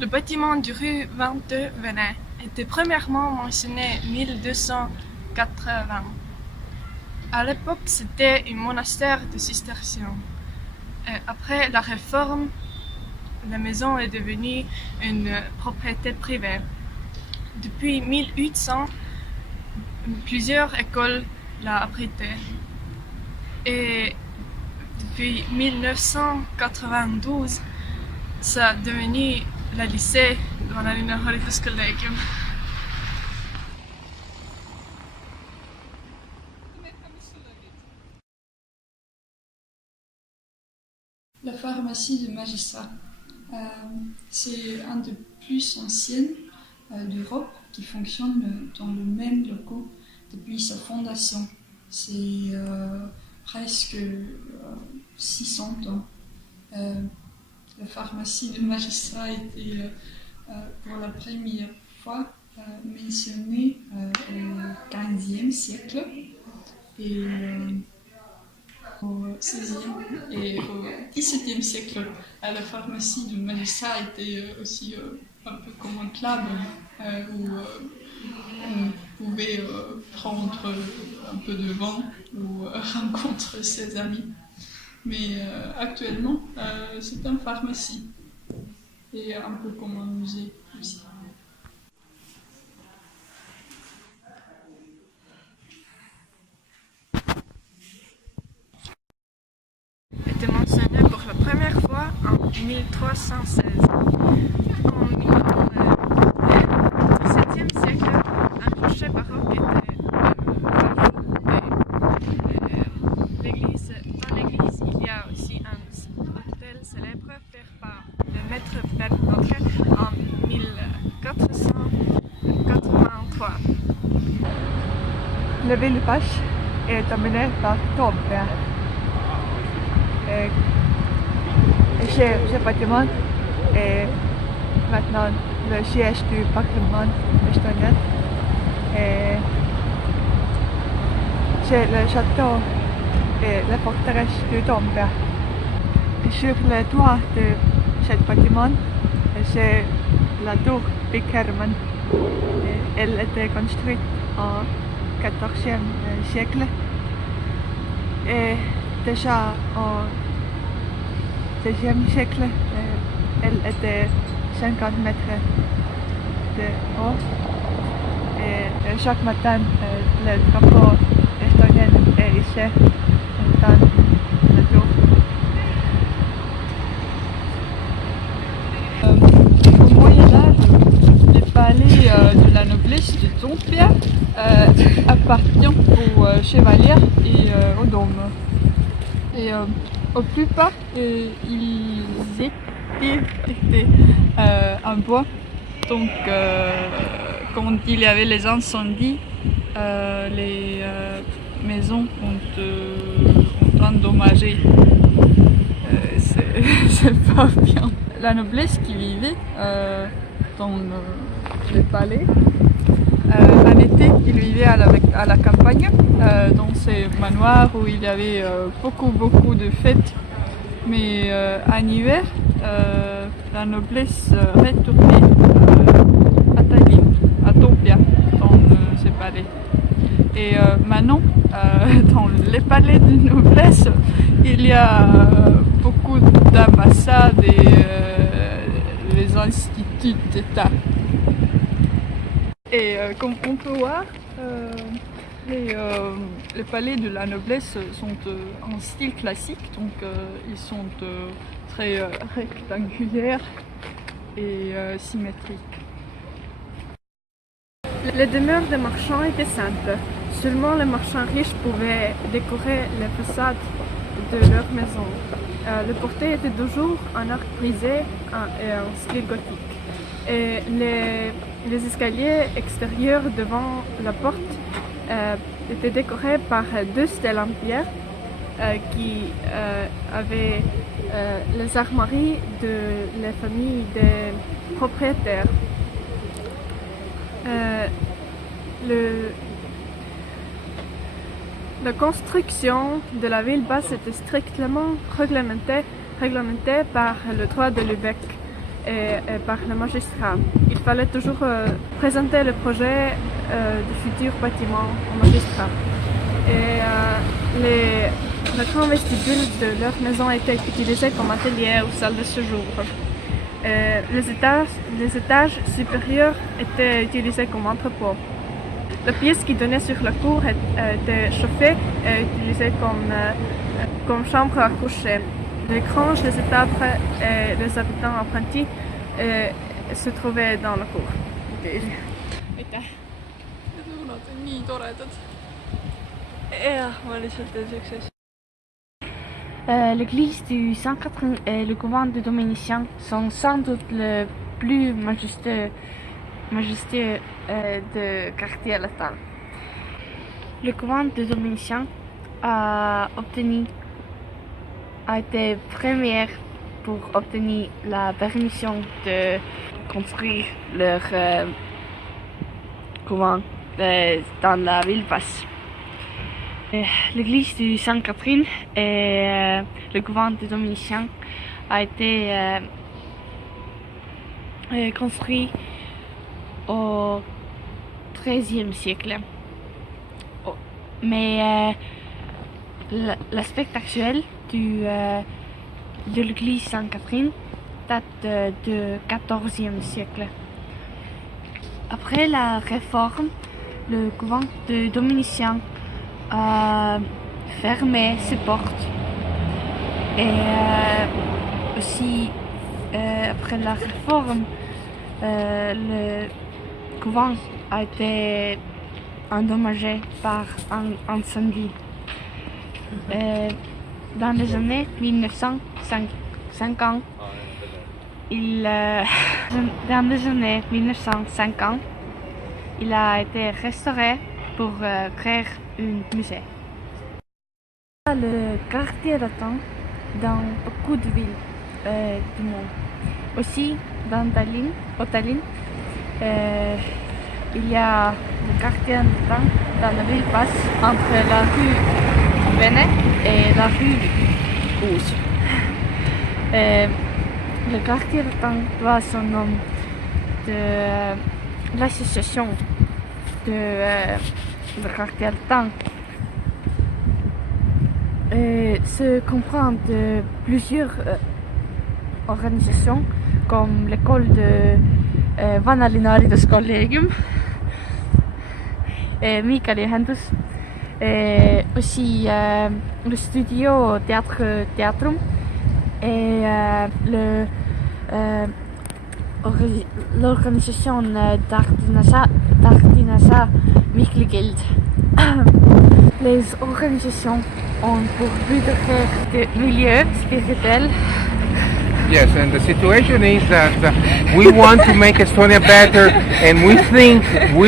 Le bâtiment du rue 22 Venin était premièrement mentionné 1280. À l'époque, c'était un monastère de cisterciens. Après la réforme, la maison est devenue une propriété privée. Depuis 1800, plusieurs écoles l'ont abrité. Et depuis 1992, ça a devenu le lycée Vanalina Hårituskollegium. La pharmacie du magistrat, c'est un des plus anciens d'Europe qui fonctionne dans le même local depuis sa fondation. C'est presque 600 ans. La pharmacie du magistrat a été pour la première fois mentionnée au XVe siècle et au XVIe et au XVIIe siècle. La pharmacie du magistrat était aussi un peu comme un club où on pouvait prendre un peu de vin ou rencontrer ses amis. Mais actuellement, c'est une pharmacie et un peu comme un musée aussi. Était mentionné pour la première fois en 1316. En 17e siècle, un clocher baroque était l'église. Dans l'église, il y a aussi un hôtel célèbre fait par le maître Bernoque en 1483. Le village est dominé par Tobia. Ce bâtiment est maintenant le siège du patrimoine estonien. C'est le château et la forteresse de Tobia. Sur le toit de ce bâtiment, c'est la tour Bickerman. Elle était construite au XIVe siècle et déjà au XVIe siècle, elle était 50 mètres de haut et chaque matin le drapeau estonien est hissé dans la tour. Au Moyen-Âge, le palais de la noblesse de Tobia appartient aux chevaliers et au dôme. Et au plus bas, ils étaient en bois. Donc, quand il y avait les incendies, les maisons ont endommagé. C'est pas bien. La noblesse qui vivait dans le palais, en été, ils vivaient à la campagne, dans ces manoirs où il y avait beaucoup de fêtes. Mais en hiver, la noblesse retournait à Tallinn, à Tobia, dans ces palais. Et maintenant, dans les palais de noblesse, il y a beaucoup d'ambassades et les instituts d'État. Et comme on peut voir, les palais de la noblesse sont en style classique, donc ils sont très rectangulaires et symétriques. Les demeures des marchands étaient simples. Seulement les marchands riches pouvaient décorer les façades de leur maison. Le portail était toujours en arc brisé et en style gothique. Et les escaliers extérieurs devant la porte étaient décorés par 2 stèles en pierre qui avaient les armoiries de la famille des propriétaires. La construction de la ville basse était strictement réglementée par le droit de Lübeck. par le magistrat. Il fallait toujours présenter le projet du futur bâtiment au magistrat. Et le grand vestibule de leur maison était utilisé comme atelier ou salle de séjour. Les étages supérieurs étaient utilisés comme entrepôt. La pièce qui donnait sur la cour était chauffée et utilisée comme chambre à coucher. Les granges, les étables et les habitants apprentis se trouvaient dans la cour. aitäh. Need õunad on nii toredad. Jah, ma lihtsalt teen siukse asja. L'église du Saint-Catherine et le couvent des Dominiciens sont sans doute le plus majestueux de quartier latin. Le couvent des Dominiciens a été première pour obtenir la permission de construire leur couvent dans la ville basse. L'église du Sainte-Catherine et le couvent des Dominiciens a été construit au XIIIe siècle. Mais l'aspect actuel de l'église Sainte-Catherine date du XIVe siècle. Après la réforme, le couvent des Dominiciens a fermé ses portes. Et aussi, après la réforme, le couvent a été endommagé par un incendie. Dans les années 1950, il a été restauré pour créer un musée. Le quartier latin dans beaucoup de villes du monde. Aussi au Tallinn, il y a le quartier latin dans la ville basse entre la rue Vene et la rue Rouge. Le quartier latin doit son nom de l'association de quartier latin. Se comprend de plusieurs organisations comme l'école de Vanalinhariduskollegium, Miikali ühendus, aussi le studio Teatrum et l'organisation Tartinasa Mikligild. Les organisations ont pour but de créer des milieux spirituels. Yes, and the situation is that we want to make Estonia better, and we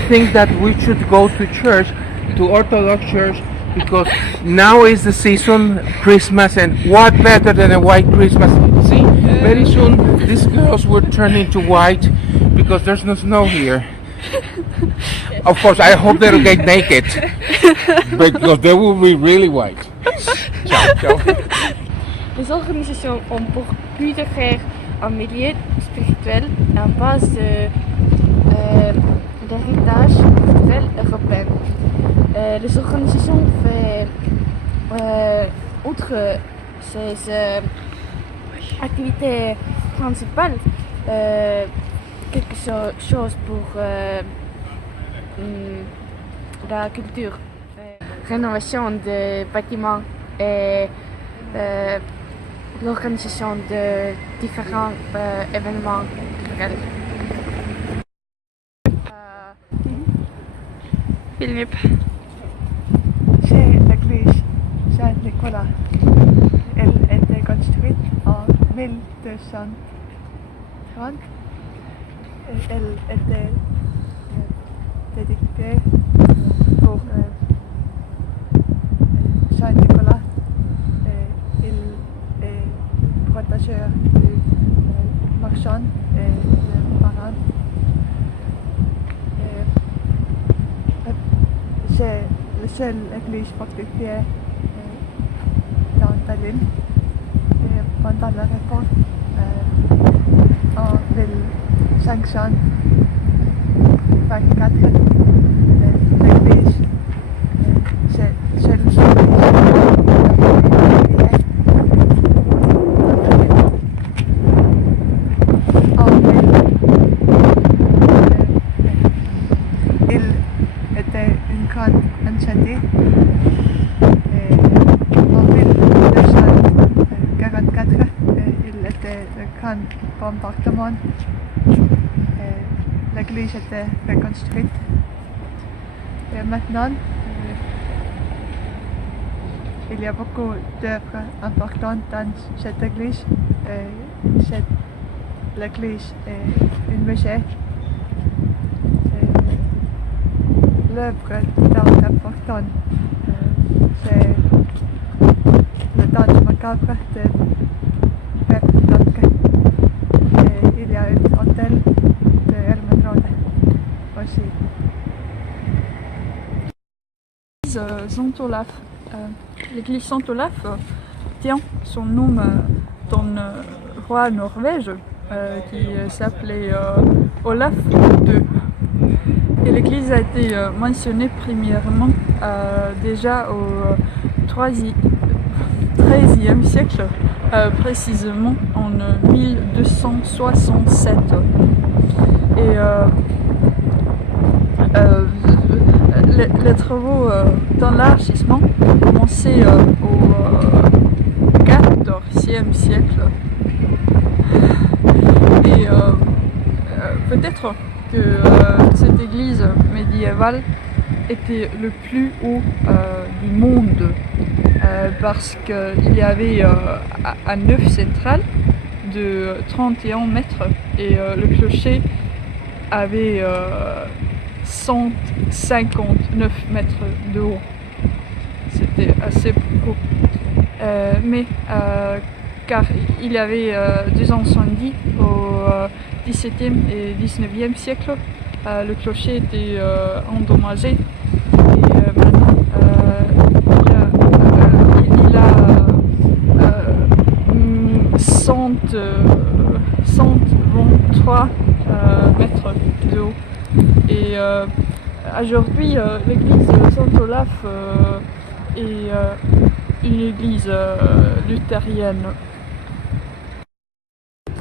think that we should go to church, to Orthodox church, because now is the season, Christmas, and what better than a white Christmas? See, very soon these girls will turn into white because there's no snow here. Of course, I hope they'll get naked because they will be really white. Ciao, ciao. Les organisations ont pour but de créer un milieu spirituel en base d'héritage culturel européen. Les organisations font, outre ces activités principales, quelque chose pour la culture, rénovation des bâtiments et l'organisation de différents événements culturels. Philippe. C'est l'église Saint-Nicolas. Elle était construite en 1230 et elle était dédiée pour Saint-Nicolas. Il est protégeur du marchand et du marin. C'est la seule église fortifiée dans Tallinn. Et pendant la réforme, en 1524. L'église, c'est le il était une grande incendie. En 1944, il était un grand bombardement. L'église était reconstruite. Et maintenant, il y a beaucoup d'œuvres importantes dans cette église. L'église est un musée. L'œuvre d'art important, c'est le danse macabre de Pep Danke. Et il y a un hôtel de Hermod aussi. L'église Saint-Olaf tient son nom d'un roi norvège qui s'appelait Olaf II. Et l'église a été mentionnée premièrement déjà au XIIIe siècle, précisément en 1267. Et les travaux d'enlargissement ont commencé au XIVe siècle. Et peut-être que cette église médiévale était le plus haut du monde parce qu'il y avait un nef central de 31 mètres et le clocher avait 159 mètres de haut. C'était assez haut. Mais car il y avait deux incendies au XVIIe et XIXe siècle, le clocher était endommagé. Et maintenant, il a 123 mètres de haut. Et aujourd'hui, l'église Saint-Olaf est une église luthérienne.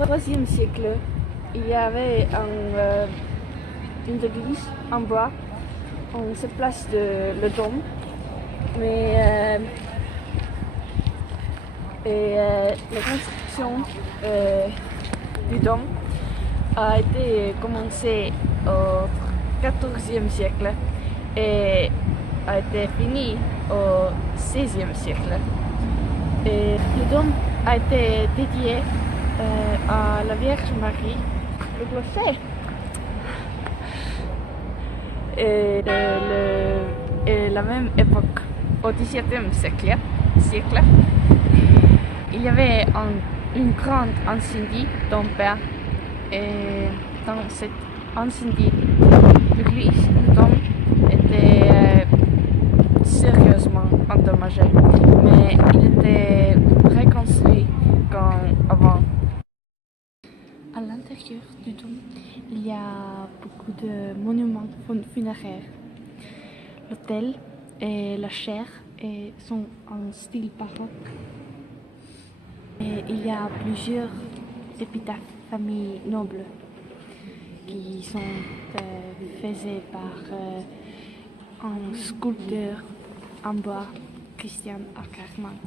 Au IIIe siècle, il y avait une église en bois en cette place de le dôme. Mais la construction du dôme a été commencée au XIVe siècle et a été finie au XVIe siècle. Et le dôme a été dédié à la Vierge Marie, le clocher. Et la même époque, au XVIIe siècle, il y avait une grande incendie tombée. Et dans cet incendie, l'église du dôme était sérieusement endommagé, mais il était reconstruit comme avant. À l'intérieur du dôme, il y a beaucoup de monuments funéraires. L'autel et la chaire sont en style baroque. Et il y a plusieurs épitaphes familles nobles qui sont faits par un sculpteur en bois, Christian Ackermann.